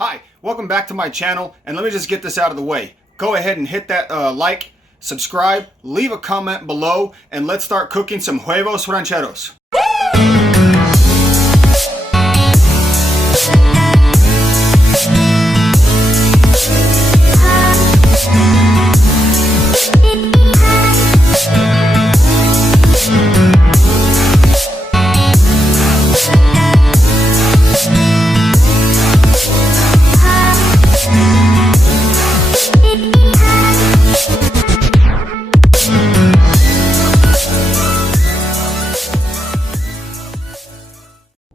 Hi, welcome back to my channel, and let me just get this out of the way. Go ahead and hit that like, subscribe, leave a comment below, and let's start cooking some huevos rancheros.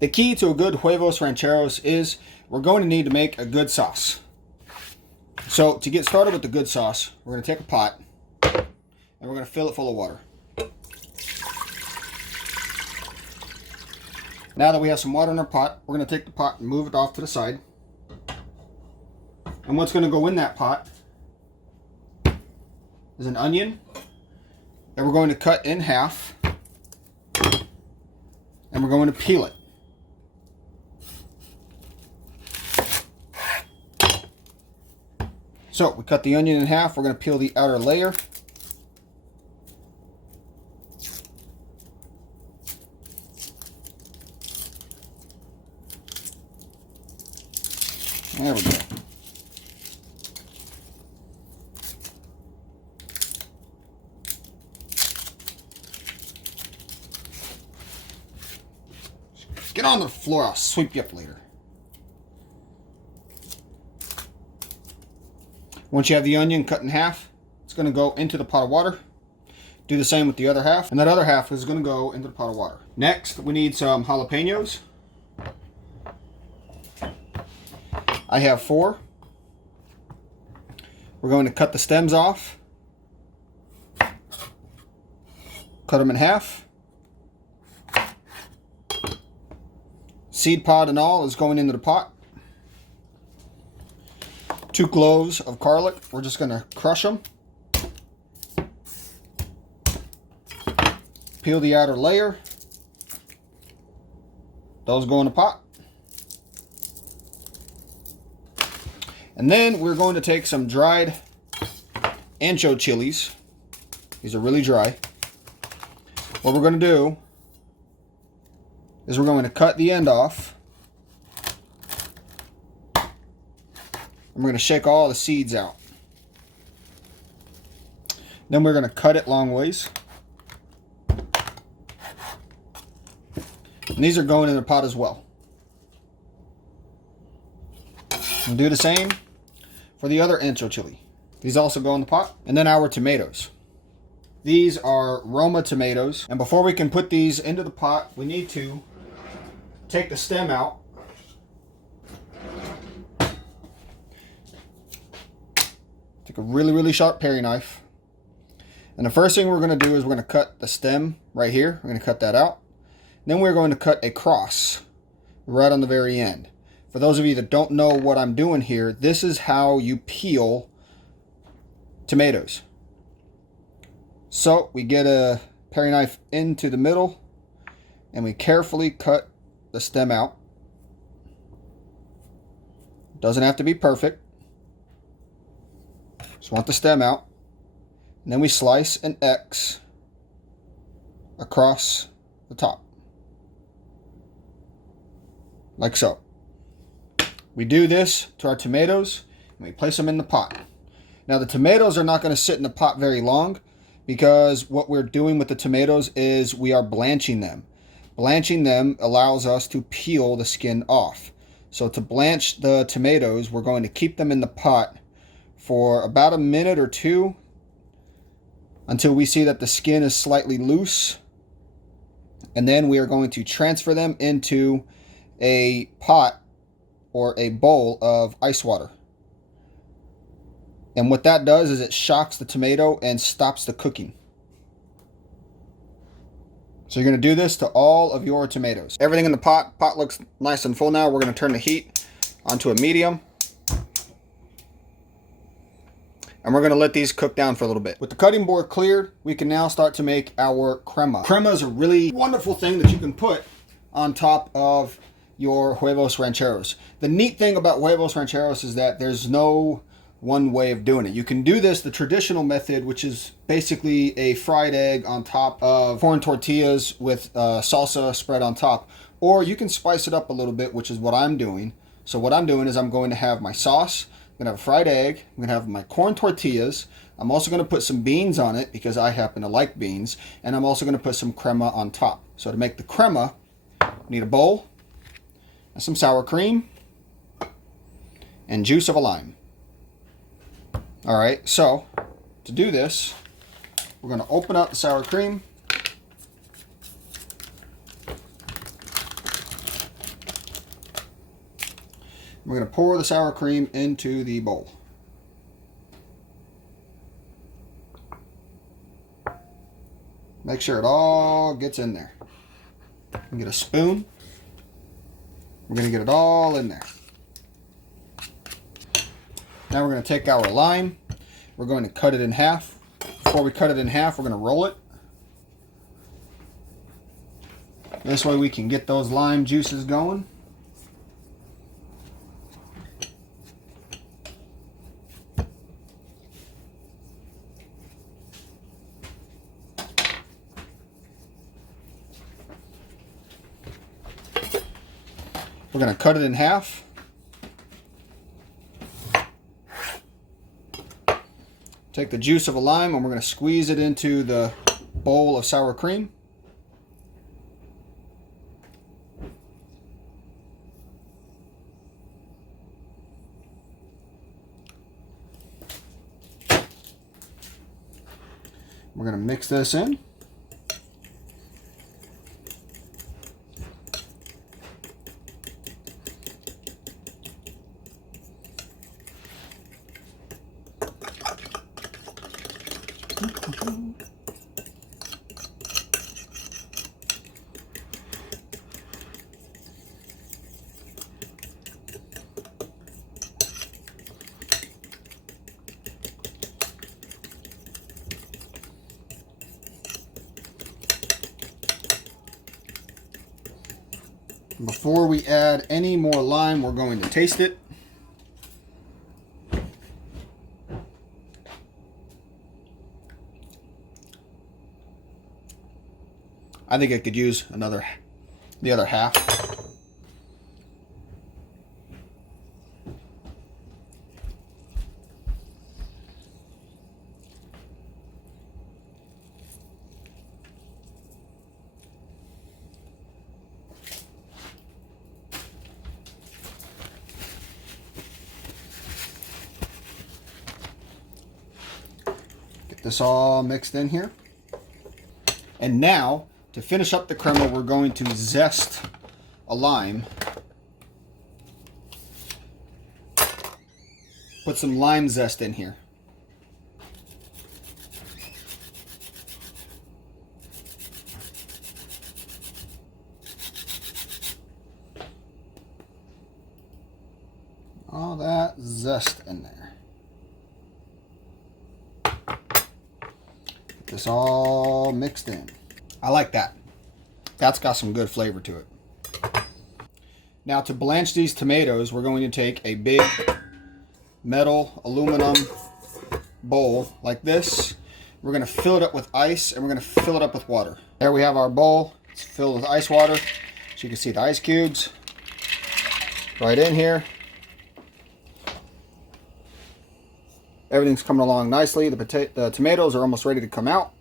The key to a good huevos rancheros is we're going to need to make a good sauce. So to get started with the good sauce, we're going to take a pot and we're going to fill it full of water. Now that we have some water in our pot, we're going to take the pot and move it off to the side. And what's going to go in that pot is an onion that we're going to cut in half, and we're going to peel it. So we cut the onion in half. We're going to peel the outer layer. There we go. Get on the floor, I'll sweep you up later. Once you have the onion cut in half, it's going to go into the pot of water. Do the same with the other half, and that other half is going to go into the pot of water. Next, we need some jalapenos. I have 4. We're going to cut the stems off. Cut them in half. Seed pod and all is going into the pot. 2 cloves of garlic. We're just going to crush them. Peel the outer layer. Those go in the pot. And then we're going to take some dried ancho chilies. These are really dry. What we're going to do is we're going to cut the end off. And we're going to shake all the seeds out. Then we're going to cut it long ways. And these are going in the pot as well. And do the same for the other ancho chili. These also go in the pot. And then our tomatoes. These are Roma tomatoes. And before we can put these into the pot, we need to take the stem out. Take a really sharp paring knife. And the first thing we're going to do is we're going to cut the stem right here. We're going to cut that out. Then we're going to cut a cross right on the very end. For those of you that don't know what I'm doing here, this is how you peel tomatoes. So we get a paring knife into the middle and we carefully cut the stem out. Doesn't have to be perfect. Just want the stem out. And then we slice an X across the top. Like so. We do this to our tomatoes and we place them in the pot. Now the tomatoes are not going to sit in the pot very long because what we're doing with the tomatoes is we are blanching them. Blanching them allows us to peel the skin off. So to blanch the tomatoes, we're going to keep them in the pot for about a minute or 2 until we see that the skin is slightly loose. And then we are going to transfer them into a pot or a bowl of ice water. And what that does is it shocks the tomato and stops the cooking. So you're going to do this to all of your tomatoes. Everything in the pot. Pot looks nice and full now. We're going to turn the heat onto a medium. And we're going to let these cook down for a little bit. With the cutting board cleared, we can now start to make our crema. Crema is a really wonderful thing that you can put on top of your Huevos Rancheros. The neat thing about Huevos Rancheros is that there's no one way of doing it. You can do this the traditional method, which is basically a fried egg on top of corn tortillas with salsa spread on top. Or you can spice it up a little bit, which is what I'm doing. So what I'm doing is I'm going to have my sauce, I'm going to have a fried egg, I'm going to have my corn tortillas. I'm also going to put some beans on it because I happen to like beans. And I'm also going to put some crema on top. So to make the crema, I need a bowl, and some sour cream, and juice of a lime. All right, so to do this, we're going to open up the sour cream. We're going to pour the sour cream into the bowl. Make sure it all gets in there. Get a spoon. We're going to get it all in there. Now we're going to take our lime. We're going to cut it in half. Before we cut it in half, we're going to roll it. This way we can get those lime juices going. We're going to cut it in half. Take the juice of a lime and we're going to squeeze it into the bowl of sour cream. We're going to mix this in. Before we add any more lime, we're going to taste it. I think I could use the other half. Get this all mixed in here. And now, to finish up the crema, we're going to zest a lime. Put some lime zest in here. All that zest in there. Get this all mixed in. I like that. That's got some good flavor to it. Now to blanch these tomatoes, we're going to take a big metal aluminum bowl like this. We're going to fill it up with ice and we're going to fill it up with water. There we have our bowl. It's filled with ice water. So you can see the ice cubes right in here. Everything's coming along nicely. The tomatoes are almost ready to come out.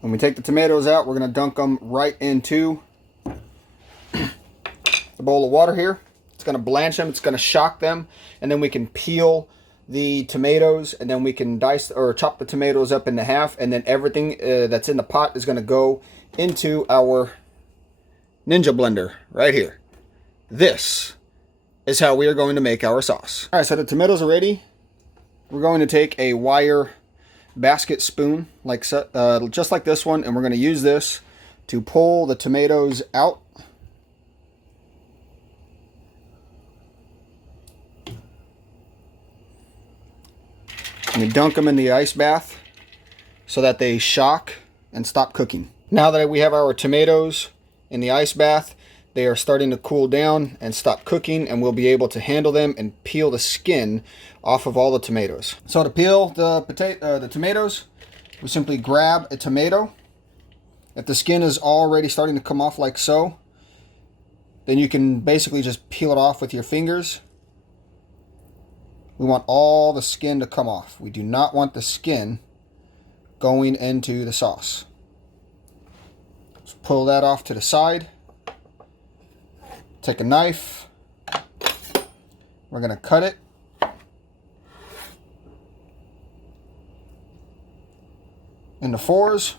When we take the tomatoes out, we're going to dunk them right into the bowl of water here. It's going to blanch them, it's going to shock them, and then we can peel the tomatoes, and then we can dice or chop the tomatoes up into half, and then everything that's in the pot is going to go into our Ninja blender right here. This is how we are going to make our sauce. All right, so the tomatoes are ready. We're going to take a wire basket spoon, like just like this one, and we're going to use this to pull the tomatoes out. And we dunk them in the ice bath so that they shock and stop cooking. Now that we have our tomatoes in the ice bath, they are starting to cool down and stop cooking, and we'll be able to handle them and peel the skin off of all the tomatoes. So to peel the tomatoes, we simply grab a tomato. If the skin is already starting to come off like so, then you can basically just peel it off with your fingers. We want all the skin to come off. We do not want the skin going into the sauce. Just pull that off to the side. Take a knife. We're going to cut it. Into fours.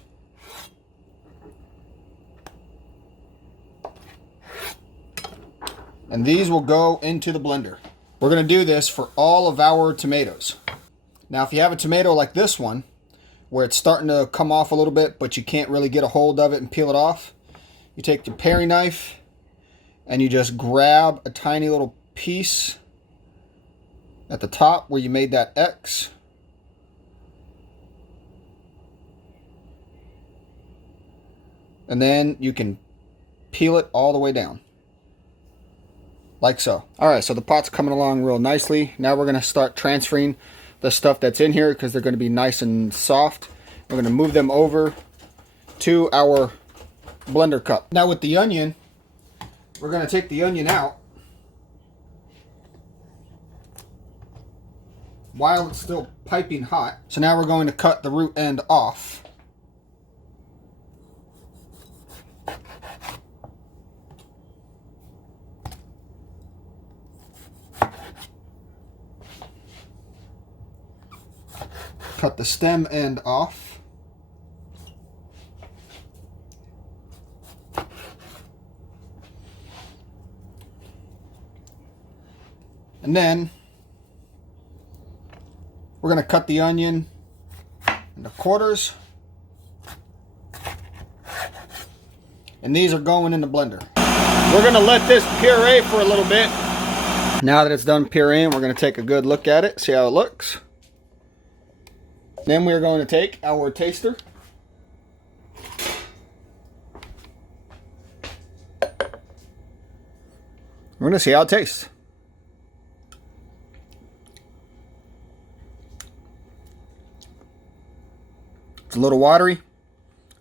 And these will go into the blender. We're going to do this for all of our tomatoes. Now, if you have a tomato like this one, where it's starting to come off a little bit, but you can't really get a hold of it and peel it off, you take your paring knife and you just grab a tiny little piece at the top where you made that X. And then you can peel it all the way down. Like so. Alright, so the pot's coming along real nicely. Now we're going to start transferring the stuff that's in here because they're going to be nice and soft. We're going to move them over to our blender cup. Now with the onion, we're going to take the onion out while it's still piping hot. So now we're going to cut the root end off. Cut the stem end off. And then we're going to cut the onion into quarters. And these are going in the blender. We're going to let this puree for a little bit. Now that it's done pureeing, we're going to take a good look at it, see how it looks. Then we're going to take our taster. We're going to see how it tastes. It's a little watery.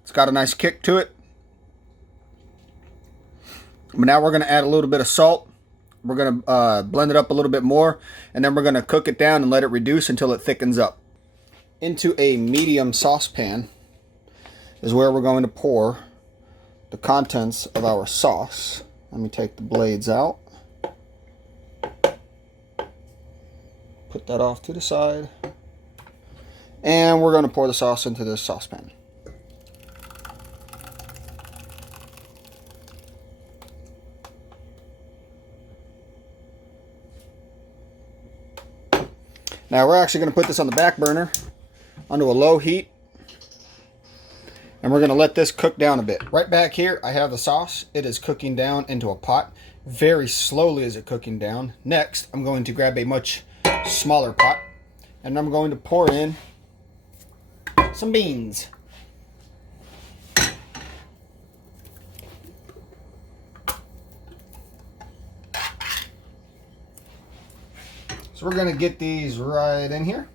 It's got a nice kick to it. But now we're going to add a little bit of salt. We're going to blend it up a little bit more. And then we're going to cook it down and let it reduce until it thickens up. Into a medium saucepan is where we're going to pour the contents of our sauce. Let me take the blades out. Put that off to the side. And we're going to pour the sauce into this saucepan. Now we're actually going to put this on the back burner onto a low heat, and we're going to let this cook down a bit. Right back here I have the sauce. It is cooking down into a pot. Very slowly is it cooking down. Next I'm going to grab a much smaller pot and I'm going to pour in some beans. So we're going to get these right in here.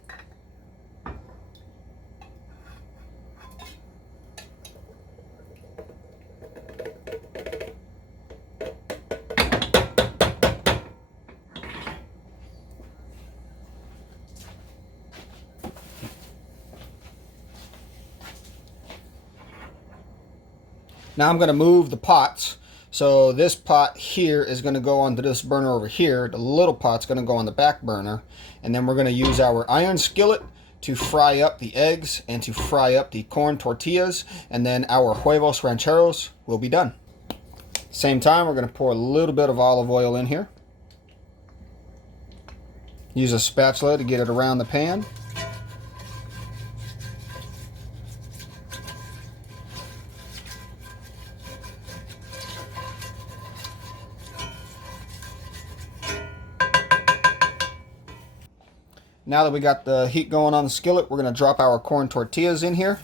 Now I'm going to move the pots. So this pot here is going to go onto this burner over here. The little pot's going to go on the back burner. And then we're going to use our iron skillet to fry up the eggs and to fry up the corn tortillas. And then our Huevos Rancheros will be done. Same time, we're going to pour a little bit of olive oil in here. Use a spatula to get it around the pan. Now that we got the heat going on the skillet, we're going to drop our corn tortillas in here.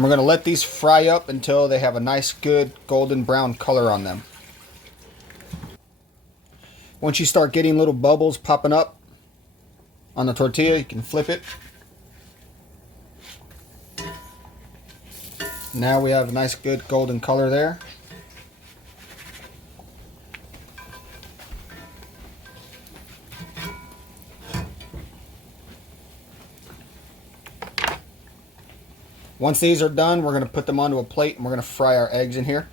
And we're going to let these fry up until they have a nice, good golden brown color on them. Once you start getting little bubbles popping up on the tortilla, you can flip it. Now we have a nice, good golden color there. Once these are done, we're going to put them onto a plate and we're going to fry our eggs in here.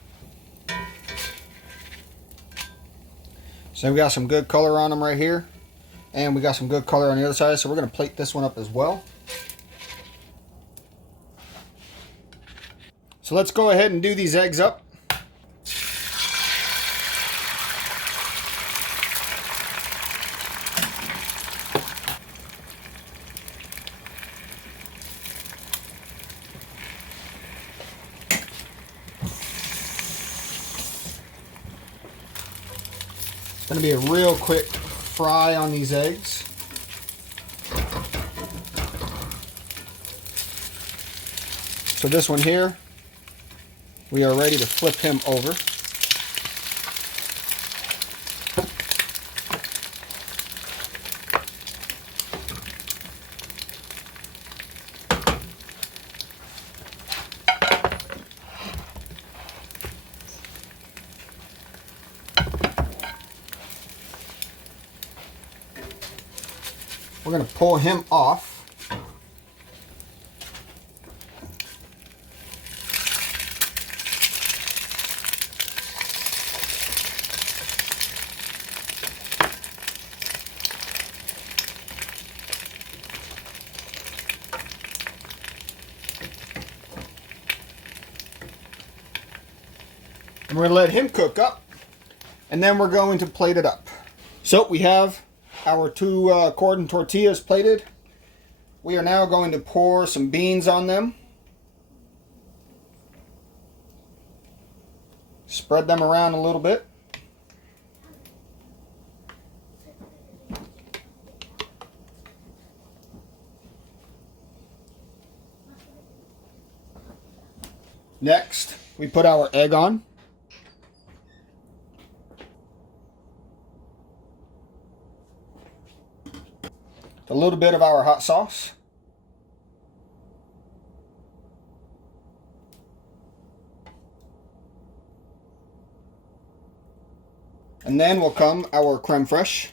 So we got some good color on them right here. And we got some good color on the other side. So we're going to plate this one up as well. So let's go ahead and do these eggs up. It's going to be a real quick fry on these eggs. So this one here, we are ready to flip him over. We're going to pull him off. And we're going to let him cook up, and then we're going to plate it up. So we have our two cordon tortillas plated. We are now going to pour some beans on them. Spread them around a little bit. Next, we put our egg on. A little bit of our hot sauce. And then will come our creme fraiche.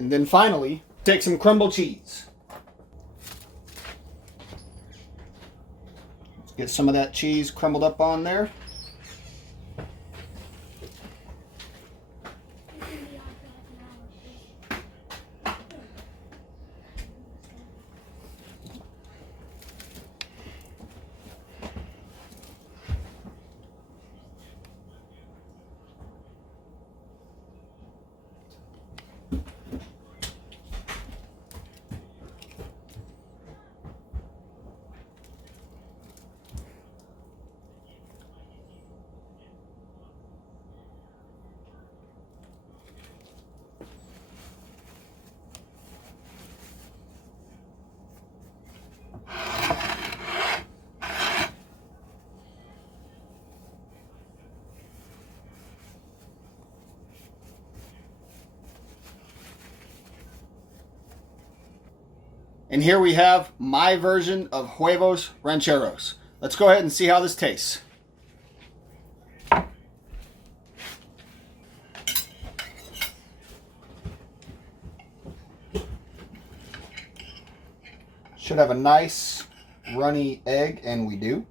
And then finally, take some crumbled cheese. Let's get some of that cheese crumbled up on there. And here we have my version of Huevos Rancheros. Let's go ahead and see how this tastes. Should have a nice runny egg, and we do.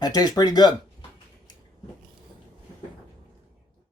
That tastes pretty good.